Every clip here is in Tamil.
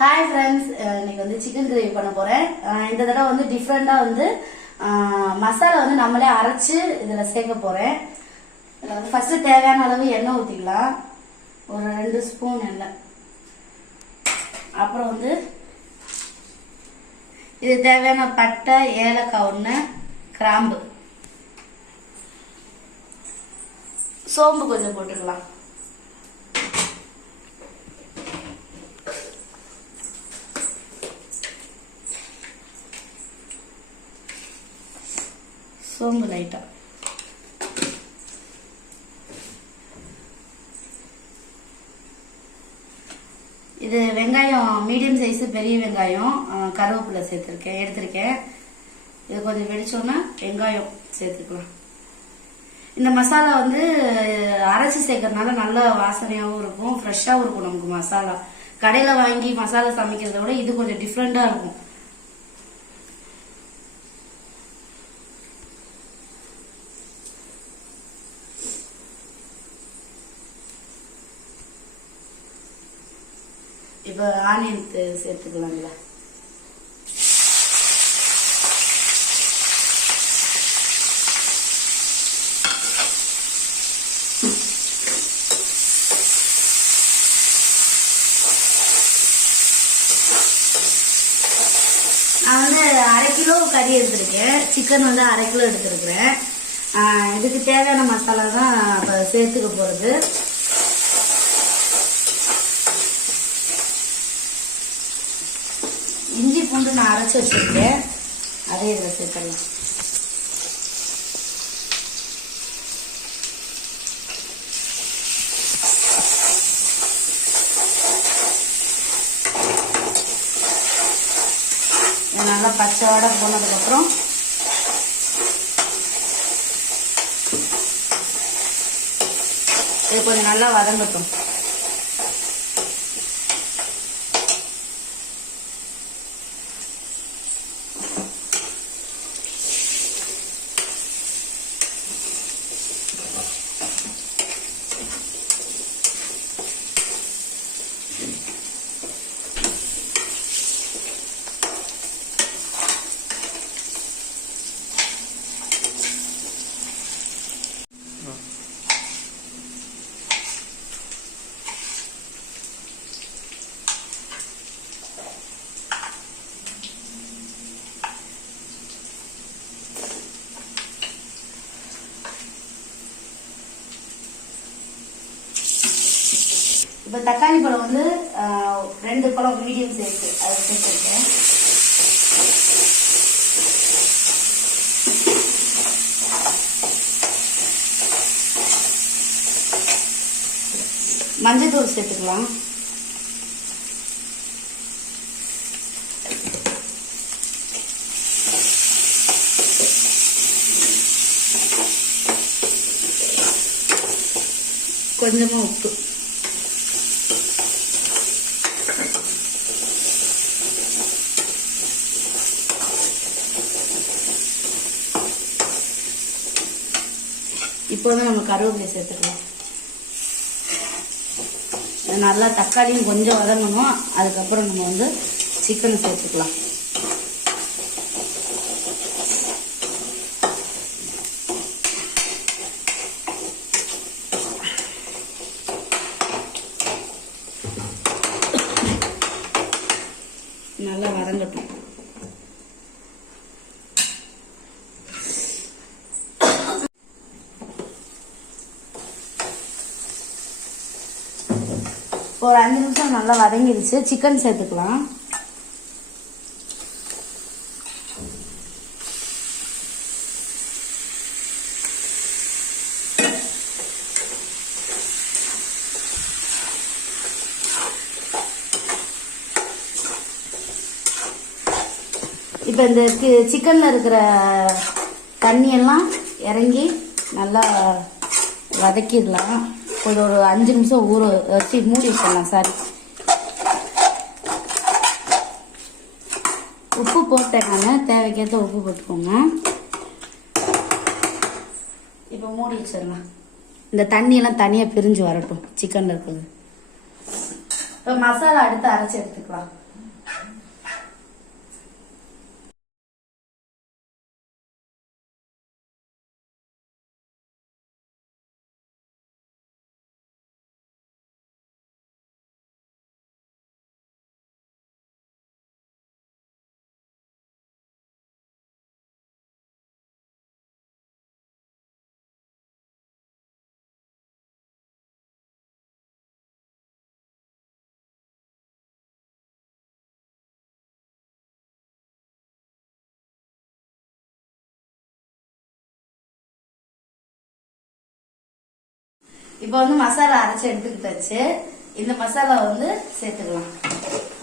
ஹாய் ஃப்ரெண்ட்ஸ், இன்னைக்கு வந்து சிக்கன் கிரேவி பண்ண போறேன். இந்த தடவை வந்து டிஃப்ரெண்டா வந்து மசாலா வந்து நம்மளே அரைச்சு இதுல சேர்க்க போறேன். இதுல வந்து ஃபர்ஸ்ட் தேவையான அளவு எண்ணெய் ஊத்திக்கலாம். ஒரு 2 ஸ்பூன் எண்ணெய். அப்புறம் வந்து இது தேவையான பட்டை, ஏலக்காய் 1, கிராம்பு, சோம்பு கொஞ்சம் போட்டுக்கலாம். சோம்பு லைட்டா, இது வெங்காயம் மீடியம் சைஸ் பெரிய வெங்காயம், கருவேப்பிலை எடுத்திருக்கேன். இது கொஞ்சம் வெடிச்சோன்னா வெங்காயம் சேர்த்துக்கலாம். இந்த மசாலா வந்து அரைச்சி சேர்க்கறதுனால நல்ல வாசனையாகவும் இருக்கும், ஃப்ரெஷ்ஷாகவும் இருக்கும். நமக்கு மசாலா கடையில் வாங்கி மசாலா சமைக்கிறத விட இது கொஞ்சம் டிஃப்ரெண்டா இருக்கும். இப்போ ஆனியன் சேர்த்துக்கலாங்களா. நான் வந்து 1/2 கிலோ கறி எடுத்திருக்கேன். சிக்கன் வந்து 1/2 கிலோ எடுத்திருக்கிறேன். இதுக்கு தேவையான மசாலா தான் இப்போ சேர்த்துக்க போறது. இஞ்சி பூண்டு நான் அரைச்சி வச்சிருக்கேன், அதே இதில் சேர்த்துடலாம். நல்லா பச்சை வாடை போனதுக்கப்புறம் இது கொஞ்சம் நல்லா வதங்கட்டும். இப்போ தக்காளி பழம் வந்து 2 பழம் மீடியம் சைஸ் அதை சேர்த்துருக்கேன். மஞ்சள்தூள் சேர்த்துக்கலாம். கொஞ்சமா உப்பு. இப்போ வந்து நம்ம கருவேப்பிலை சேர்த்துக்கலாம். நல்லா தக்காளியும் கொஞ்சம் வதங்கணும். அதுக்கப்புறம் நம்ம வந்து சிக்கனை சேர்த்துக்கலாம். நல்லா வதங்கட்டும். ஒரு 5 நிமிஷம் நல்லா வதங்கிடுச்சு. சிக்கன் சேர்த்துக்கலாம். இப்போ இந்த சிக்கன்ல இருக்கிற தண்ணியெல்லாம் இறங்கி நல்லா வதக்கிடலாம். ஒரு 5 நிமிஷம் ஊற வச்சு மூடி வச்சிடலாம். சாரி, உப்பு போட்டேன் நான், தேவைக்கேற்ற உப்பு போட்டுக்கோங்க. இப்போ மூடி வச்சிடலாம். இந்த தண்ணியெல்லாம் தனியாக பிரிஞ்சு வரட்டும் சிக்கன்ல இருக்குது. இப்போ மசாலா அடுத்து அரைச்சி எடுத்துக்கலாம். இப்போ வந்து மசாலா அரைச்சி எடுத்துக்கிட்டாச்சு. இந்த மசாலா வந்து சேர்த்துக்கலாம்.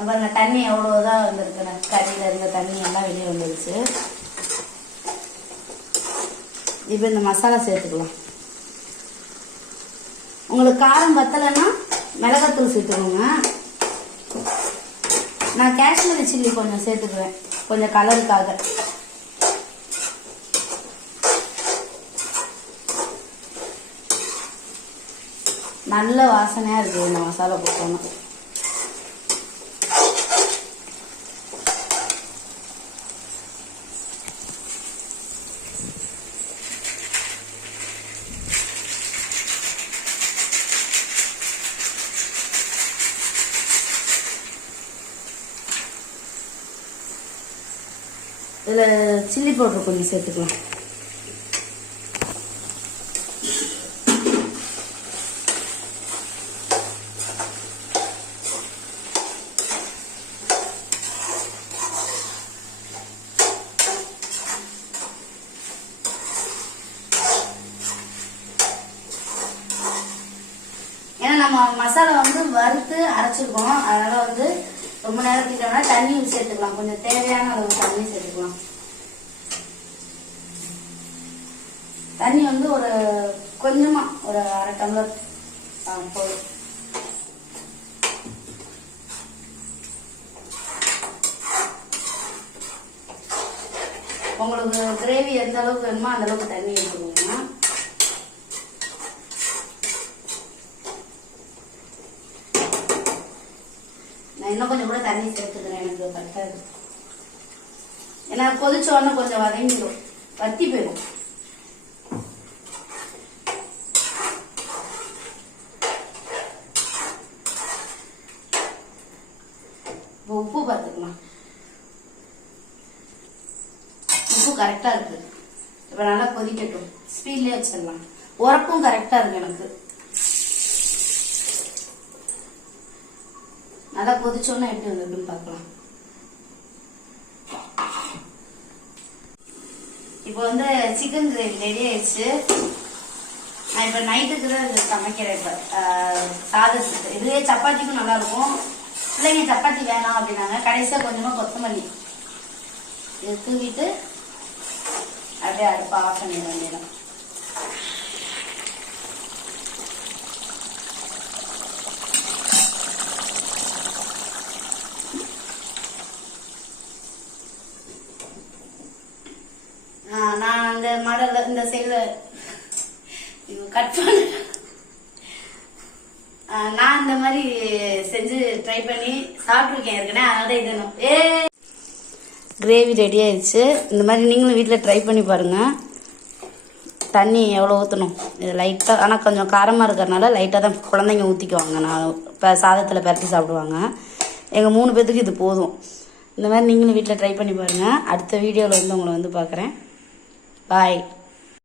பாருங்க தண்ணி எவ்வளவுதான் வந்துருக்கு, கறியில இருந்த தண்ணி எல்லாம் வெளியே வந்துருச்சு. இப்போ இந்த மசாலா சேர்த்துக்கலாம். உங்களுக்கு காரம் பத்தலைன்னா மிளகாத்தூள் சேர்த்துக்கோங்க. நான் காஷ்மீரி சில்லி கொஞ்சம் சேர்த்துக்குவேன், கொஞ்சம் கலருக்காக. நல்ல வாசனையா இருக்கு இந்த மசாலா போட்டோம்னா. இதுல சில்லி பவுடர் கொஞ்சம் சேர்த்துக்கலாம். ஏன்னா நம்ம மசாலா வந்து வறுத்து அரைச்சிருக்கோம், அதனால வந்து ரொம்ப நேரம் கிட்டோம்னா தண்ணி சேர்த்துக்கலாம். கொஞ்சம் தேவையான அளவு தண்ணி சேர்த்துக்கலாம். தண்ணி வந்து ஒரு கொஞ்சமா ஒரு 1/2 டம்ளர் போதும். உங்களுக்கு கிரேவி எந்த அளவுக்கு வேணுமோ அந்த அளவுக்கு தண்ணி எடுத்துக்கோங்க. நான் இன்னும் கொஞ்சம் கூட தண்ணி சேர்த்துக்கிறேன், எனக்கு கரெக்டா இருக்கு. ஏன்னா கொதிச்ச உடனே கொஞ்சம் வதங்கிடும், வத்தி போயிடும். உப்பு பார்த்துக்கலாம். உப்பு கரெக்டா இருக்கு. இப்ப நல்லா கொதிக்கட்டும், ஸ்பீட்லயே வச்சிடலாம். உரப்பும் கரெக்டா இருக்கு எனக்கு. நல்லா கொதிச்சோன்னா எப்படி வந்திருக்குன்னு பார்க்கலாம். இப்போ வந்து சிக்கன் கிரேவி ரெடி ஆயிடுச்சு. நான் இப்ப நைட்டுக்கு தான் சமைக்கிறேன். இப்ப சாதத்துக்கு இதுவே சப்பாத்திக்கும் நல்லா இருக்கும். பிள்ளைங்க சப்பாத்தி வேணாம் அப்படின்னாங்க. கடைசியா கொஞ்சமா கொத்தமல்லி இது தூவிட்டு அப்படியே அடுப்பை ஆஃப் பண்ணிட வேண்டியதான். நான் அந்த மாடல்ல இந்த சைடுல கட் பண்ண நான் இந்த மாதிரி செஞ்சு ட்ரை பண்ணி சாப்பிட்டுருக்கேன் ஏற்கனவே. அதனால இது கிரேவி ரெடி ஆயிடுச்சு. இந்த மாதிரி நீங்களும் வீட்டில் ட்ரை பண்ணி பாருங்க. தண்ணி எவ்வளோ ஊற்றணும், இது லைட்டாக, ஆனால் கொஞ்சம் காரமாக இருக்கிறதுனால லைட்டாக தான் குழந்தைங்க ஊற்றிக்குவாங்க. நான் இப்போ சாதத்தில் பரட்டி சாப்பிடுவாங்க. எங்கள் 3 பேர்த்துக்கு இது போதும். இந்த மாதிரி நீங்களும் வீட்டில் ட்ரை பண்ணி பாருங்கள். அடுத்த வீடியோவில் வந்து உங்களை வந்து பார்க்குறேன். பாய்.